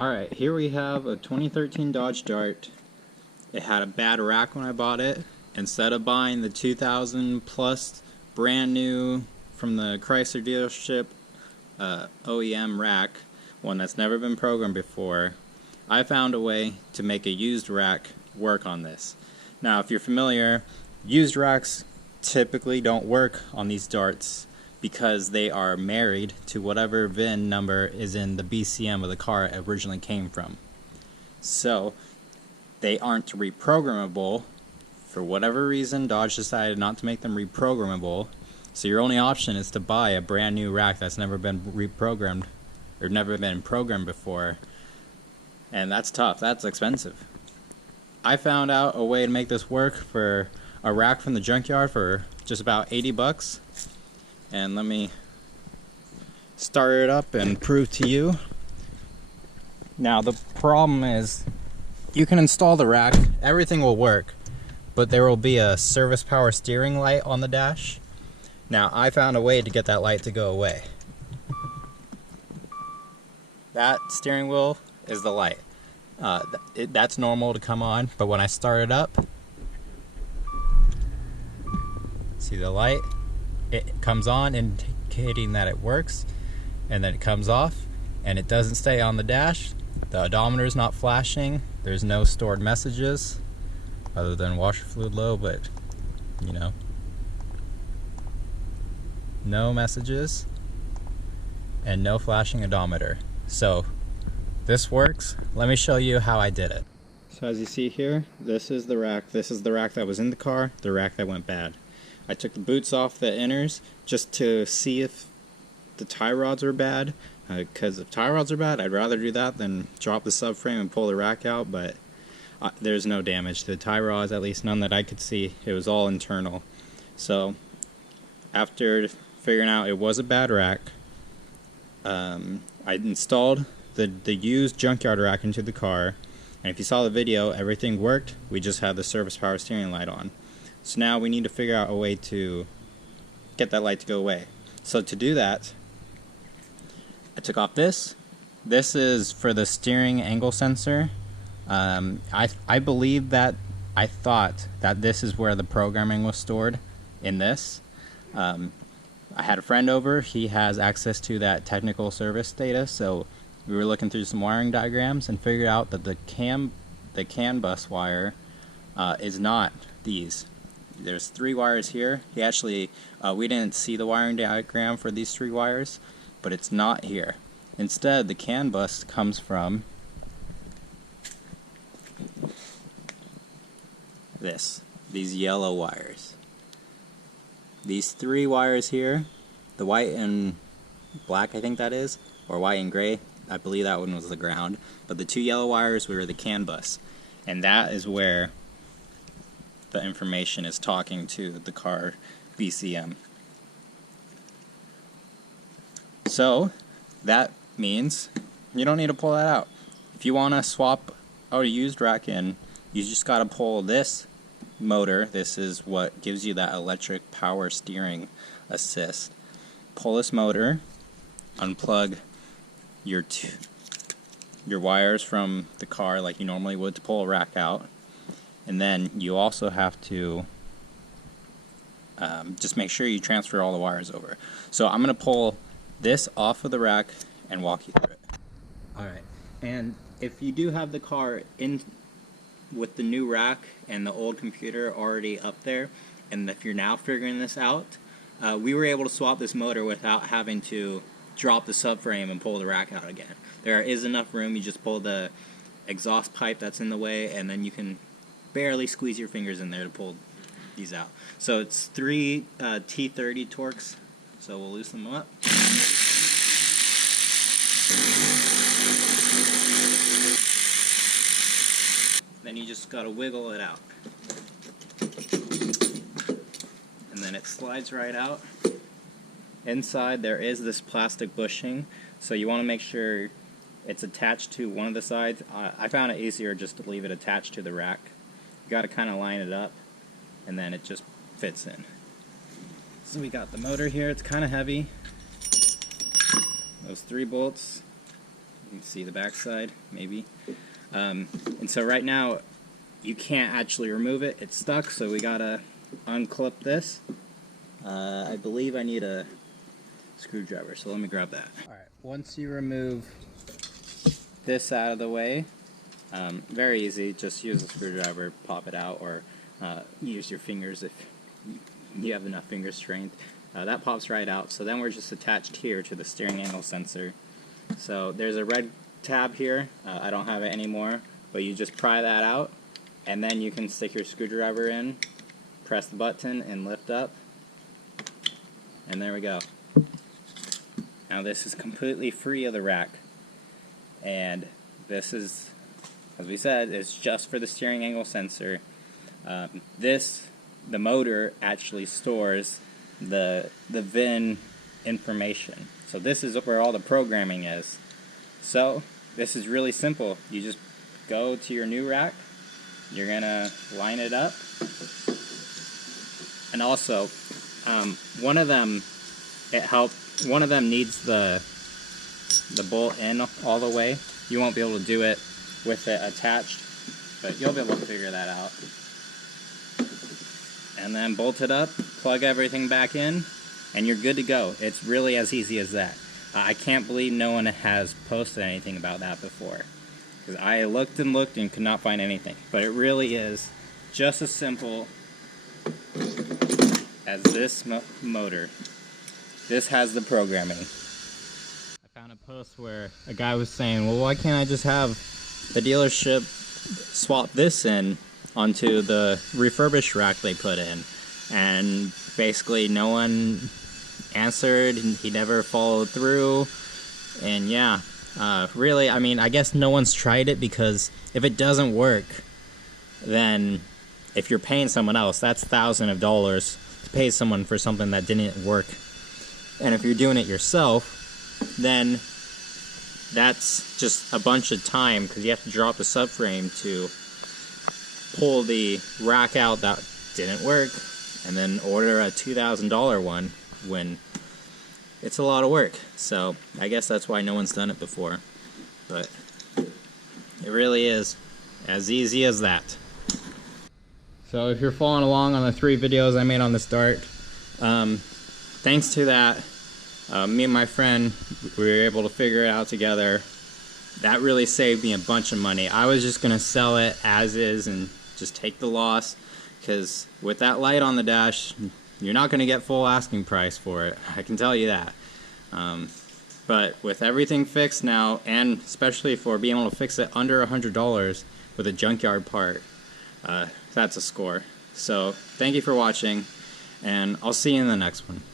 Alright, here we have a 2013 Dodge Dart. It had a bad rack when I bought it. Instead of buying the 2000 plus brand new from the Chrysler dealership OEM rack, one that's never been programmed before, I found a way to make a used rack work on this. Now if you're familiar, used racks typically don't work on these darts because they are married to whatever VIN number is in the BCM of the car it originally came from. So they aren't reprogrammable. For whatever reason, Dodge decided not to make them reprogrammable. So your only option is to buy a brand new rack that's never been reprogrammed or never been programmed before. And that's tough, that's expensive. I found out a way to make this work for a rack from the junkyard for just about 80 bucks. And let me start it up and prove to you. Now the problem is you can install the rack, everything will work, but there will be a service power steering light on the dash. Now I found a way to get that light to go away. That steering wheel is the light. That's normal to come on, but when I start it up, see the light? It comes on indicating that it works, and then it comes off and it doesn't stay on the dash. The odometer is not flashing. There's no stored messages other than washer fluid low, but you know, no messages and no flashing odometer. So this works. Let me show you how I did it. So as you see here, this is the rack. This is the rack that was in the car, the rack that went bad. I took the boots off the inners just to see if the tie rods were bad, because if tie rods are bad, I'd rather do that than drop the subframe and pull the rack out, but there's no damage to the tie rods, at least none that I could see. It was all internal. So after figuring out it was a bad rack, I installed the used junkyard rack into the car, and if you saw the video, everything worked. We just had the service power steering light on. So now we need to figure out a way to get that light to go away. So to do that, I took off this. This is for the steering angle sensor. I believe that I thought that this is where the programming was stored in this. I had a friend over. He has access to that technical service data, so we were looking through some wiring diagrams and figured out that the CAN bus wire is not these. There's 3 wires here. He actually, we didn't see the wiring diagram for these 3 wires, but it's not here. Instead, the CAN bus comes from these yellow wires. These 3 wires here, the white and black I think that is, or white and gray, I believe that one was the ground, but the 2 yellow wires were the CAN bus, and that is where the information is talking to the car BCM. So that means you don't need to pull that out. If you want to swap a used rack in, you just got to pull this motor. This is what gives you that electric power steering assist. Pull this motor, unplug your wires from the car like you normally would to pull a rack out. And then you also have to just make sure you transfer all the wires over. So I'm going to pull this off of the rack and walk you through it. Alright, and if you do have the car in with the new rack and the old computer already up there, and if you're now figuring this out, we were able to swap this motor without having to drop the subframe and pull the rack out again. There is enough room. You just pull the exhaust pipe that's in the way, and then you can barely squeeze your fingers in there to pull these out. So it's 3 T30 Torx, so we'll loosen them up. Then you just gotta wiggle it out, and then it slides right out. Inside there is this plastic bushing, so you want to make sure it's attached to one of the sides. I found it easier just to leave it attached to the rack. You got to kind of line it up, and then it just fits in. So we got the motor here. It's kind of heavy. Those 3 bolts You can see the back side, maybe. And so right now, you can't actually remove it. It's stuck, so we gotta unclip this. I believe I need a screwdriver, so let me grab that. Alright, once you remove this out of the way, very easy, just use a screwdriver, pop it out, or use your fingers if you have enough finger strength. That pops right out, so then we're just attached here to the steering angle sensor. So there's a red tab here, I don't have it anymore, but you just pry that out, and then you can stick your screwdriver in, press the button, and lift up, and there we go. Now this is completely free of the rack, and this is, as we said, it's just for the steering angle sensor. The motor actually stores the VIN information. So this is where all the programming is. So this is really simple. You just go to your new rack, you're gonna line it up, and also one of them needs the bolt in all the way. You won't be able to do it with it attached, but you'll be able to figure that out. And then bolt it up, plug everything back in, and you're good to go. It's really as easy as that. I can't believe no one has posted anything about that before, because I looked and looked and could not find anything. But it really is just as simple as this motor. This has the programming. I found a post where a guy was saying, well, why can't I just have the dealership swap this in onto the refurbished rack they put in? And basically no one answered, and he never followed through. And yeah, really, I mean, I guess no one's tried it, because if it doesn't work, then if you're paying someone else, that's thousands of dollars to pay someone for something that didn't work. And if you're doing it yourself, then that's just a bunch of time, because you have to drop the subframe to pull the rack out that didn't work, and then order a $2,000 one when it's a lot of work. So I guess that's why no one's done it before. But it really is as easy as that. So if you're following along on the 3 videos I made on the start, thanks to that, me and my friend, we were able to figure it out together. That really saved me a bunch of money. I was just going to sell it as is and just take the loss, because with that light on the dash, you're not going to get full asking price for it. I can tell you that. But with everything fixed now, and especially for being able to fix it under $100 with a junkyard part, that's a score. So thank you for watching, and I'll see you in the next one.